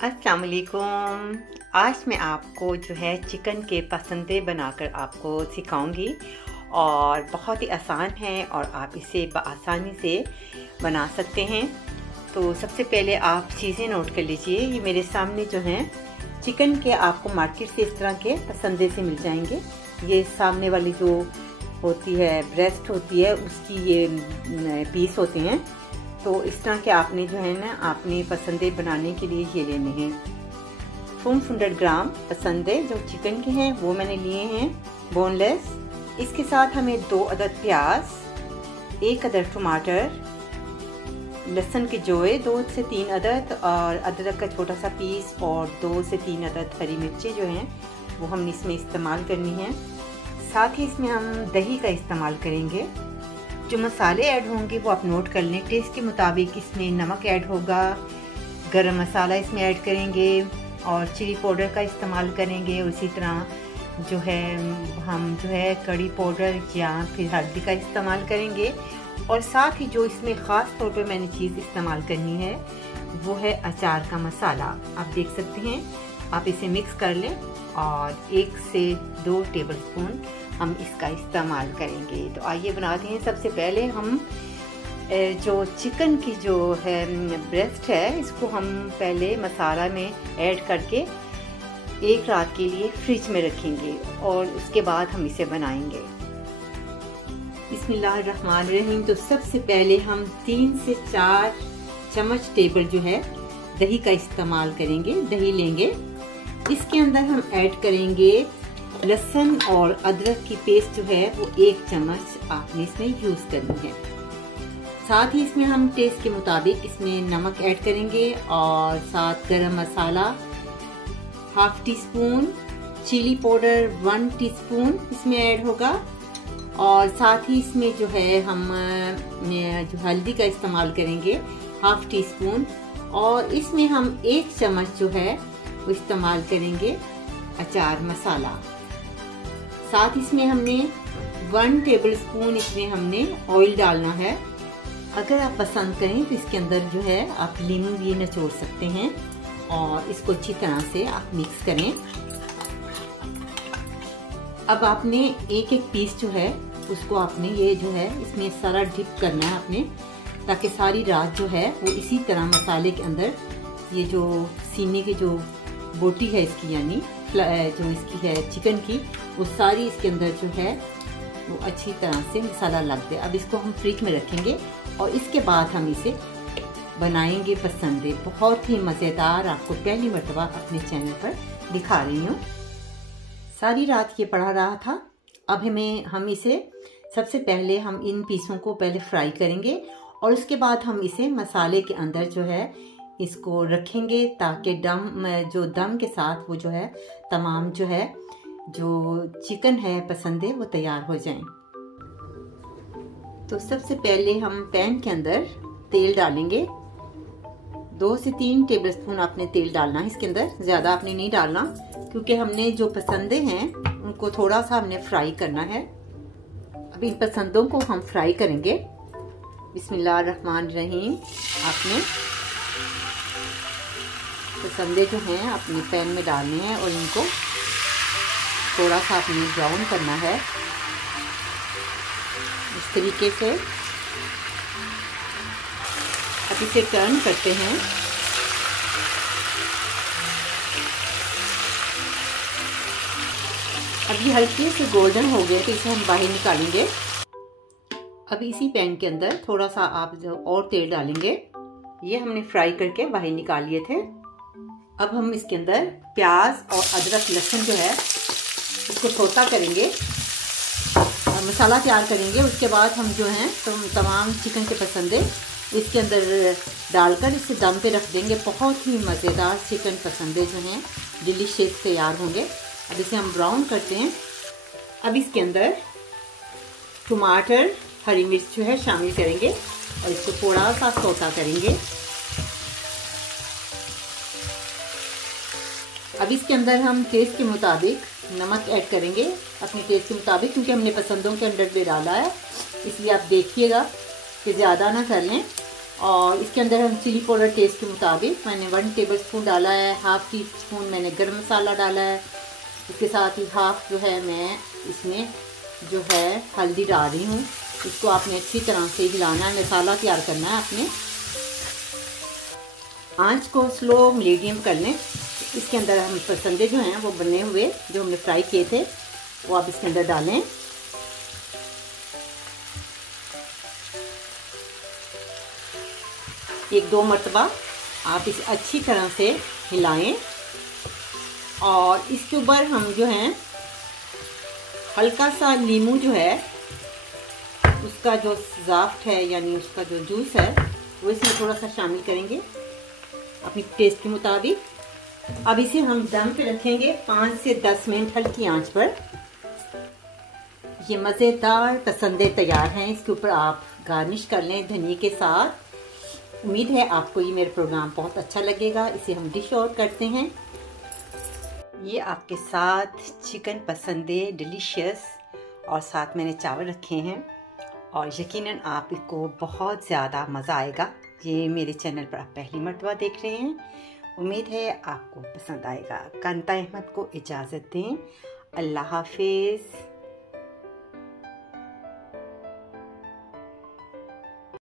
अस्सलाम वालेकुम। आज मैं आपको जो है चिकन के पसंदे बनाकर आपको सिखाऊंगी और बहुत ही आसान है और आप इसे बआसानी से बना सकते हैं। तो सबसे पहले आप चीज़ें नोट कर लीजिए। ये मेरे सामने जो हैं चिकन के आपको मार्केट से इस तरह के पसंदे से मिल जाएंगे। ये सामने वाली जो होती है ब्रेस्ट होती है उसकी ये पीस होते हैं। तो इस तरह के आपने जो है ना आपने पसंदे बनाने के लिए ये लेने हैं। 500 ग्राम पसंदे जो चिकन के हैं वो मैंने लिए हैं बोनलेस। इसके साथ हमें 2 अदद प्याज, 1 अदद टमाटर, लहसुन के जोए 2 से 3 अदद और अदरक का छोटा सा पीस और 2 से 3 अदद हरी मिर्चें जो हैं वो हमने इसमें इस्तेमाल करनी है। साथ ही इसमें हम दही का इस्तेमाल करेंगे। जो मसाले ऐड होंगे वो आप नोट कर लें। टेस्ट के मुताबिक इसमें नमक ऐड होगा, गरम मसाला इसमें ऐड करेंगे और चिली पाउडर का इस्तेमाल करेंगे। और इसी तरह जो है हम जो है कड़ी पाउडर या फिर हल्दी का इस्तेमाल करेंगे। और साथ ही जो इसमें ख़ास तौर पे मैंने चीज़ इस्तेमाल करनी है वो है अचार का मसाला। आप देख सकते हैं, आप इसे मिक्स कर लें और 1 से 2 टेबलस्पून हम इसका इस्तेमाल करेंगे। तो आइए बनाते हैं। सबसे पहले हम जो चिकन की जो है ब्रेस्ट है इसको हम पहले मसाला में ऐड करके 1 रात के लिए फ्रिज में रखेंगे और उसके बाद हम इसे बनाएंगे। बिस्मिल्लाहिर्रहमानिर्रहीम। तो सबसे पहले हम 3 से 4 चम्मच टेबल जो है दही का इस्तेमाल करेंगे। दही लेंगे, इसके अंदर हम ऐड करेंगे लहसुन और अदरक की पेस्ट जो है वो 1 चम्मच आपने इसमें यूज़ करनी है। साथ ही इसमें हम टेस्ट के मुताबिक इसमें नमक ऐड करेंगे और साथ गरम मसाला 1/2 टीस्पून, चिली पाउडर 1 टीस्पून इसमें ऐड होगा। और साथ ही इसमें जो है हम जो हल्दी का इस्तेमाल करेंगे 1/2 टीस्पून और इसमें हम 1 चम्मच जो है वो इस्तेमाल करेंगे अचार मसाला। साथ इसमें हमने 1 टेबलस्पून इसमें हमने ऑयल डालना है। अगर आप पसंद करें तो इसके अंदर जो है आप लीमू भी निचोड़ सकते हैं और इसको अच्छी तरह से आप मिक्स करें। अब आपने एक पीस जो है उसको आपने ये जो है इसमें सारा डिप करना है आपने, ताकि सारी रात जो है वो इसी तरह मसाले के अंदर ये जो सीने की जो बोटी है इसकी यानी जो इसकी है चिकन की वो सारी इसके अंदर जो है वो अच्छी तरह से मसाला लग जाए। अब इसको हम फ्रिज में रखेंगे और इसके बाद हम इसे बनाएंगे पसंदे। बहुत ही मज़ेदार, आपको पहली मर्तबा अपने चैनल पर दिखा रही हूँ। सारी रात ये पड़ा रहा था। अब हम इसे सबसे पहले हम इन पीसों को पहले फ्राई करेंगे और उसके बाद हम इसे मसाले के अंदर जो है इसको रखेंगे ताकि दम के साथ वो जो है तमाम जो है जो चिकन है पसंदे वो तैयार हो जाएं। तो सबसे पहले हम पैन के अंदर तेल डालेंगे। 2 से 3 टेबलस्पून आपने तेल डालना है इसके अंदर, ज़्यादा आपने नहीं डालना क्योंकि हमने जो पसंदे हैं उनको थोड़ा सा हमने फ्राई करना है। अब इन पसंदों को हम फ्राई करेंगे। बिस्मिल्लाहिर्रहमानिर्रहीम। आपने पसंदे जो हैं अपने पैन में डालने हैं और इनको थोड़ा सा आपने ब्राउन करना है इस तरीके से। अब इसे टर्न करते हैं। अब ये हल्के से गोल्डन हो गए तो इसे हम बाहर निकालेंगे। अब इसी पैन के अंदर थोड़ा सा आप जो और तेल डालेंगे। ये हमने फ्राई करके बाहर निकाल लिए थे। अब हम इसके अंदर प्याज और अदरक लहसुन जो है उसको सोता करेंगे और मसाला तैयार करेंगे। उसके बाद हम जो हैं तो तमाम चिकन के पसंदे इसके अंदर डालकर इसे दम पे रख देंगे। बहुत ही मज़ेदार चिकन पसंदे जो हैं डिलीशियस तैयार होंगे। अब इसे हम ब्राउन करते हैं। अब इसके अंदर टमाटर, हरी मिर्च जो है शामिल करेंगे और इसको थोड़ा सा सोता करेंगे। अब इसके अंदर हम टेस्ट के मुताबिक नमक ऐड करेंगे, अपने टेस्ट के मुताबिक, क्योंकि हमने पसंदों के अंदर भी डाला है, इसलिए आप देखिएगा कि ज़्यादा ना कर लें। और इसके अंदर हम चिली पाउडर टेस्ट के मुताबिक मैंने 1 टेबलस्पून डाला है, हाफ़ टी स्पून मैंने गरम मसाला डाला है। इसके साथ ही हाफ़ जो है मैं इसमें जो है हल्दी डाल रही हूँ। इसको आपने अच्छी तरह से हिलाना है, मसाला तैयार करना है अपने। आंच को स्लो मीडियम कर लें। इसके अंदर हम पसंदे जो हैं वो बने हुए जो हमने फ्राई किए थे वो आप इसके अंदर डालें। एक दो मरतबा आप इसे अच्छी तरह से हिलाएं और इसके ऊपर हम जो हैं हल्का सा नींबू जो है उसका जो ज़ाफ्ट है यानी उसका जो जूस है वो इसमें थोड़ा सा शामिल करेंगे अपनी टेस्ट के मुताबिक। अब इसे हम दम पे रखेंगे 5 से 10 मिनट हल्की आंच पर। ये मज़ेदार पसंदे तैयार हैं। इसके ऊपर आप गार्निश कर लें धनिया के साथ। उम्मीद है आपको ये मेरा प्रोग्राम बहुत अच्छा लगेगा। इसे हम डिश आउट करते हैं। ये आपके साथ चिकन पसंदे डिलीशियस और साथ मैंने चावल रखे हैं और यकीनन आपको बहुत ज़्यादा मज़ा आएगा। ये मेरे चैनल पर आप पहली मर्तबा देख रहे हैं, उम्मीद है आपको पसंद आएगा। कांता अहमद को इजाज़त दें। अल्लाह हाफिज़।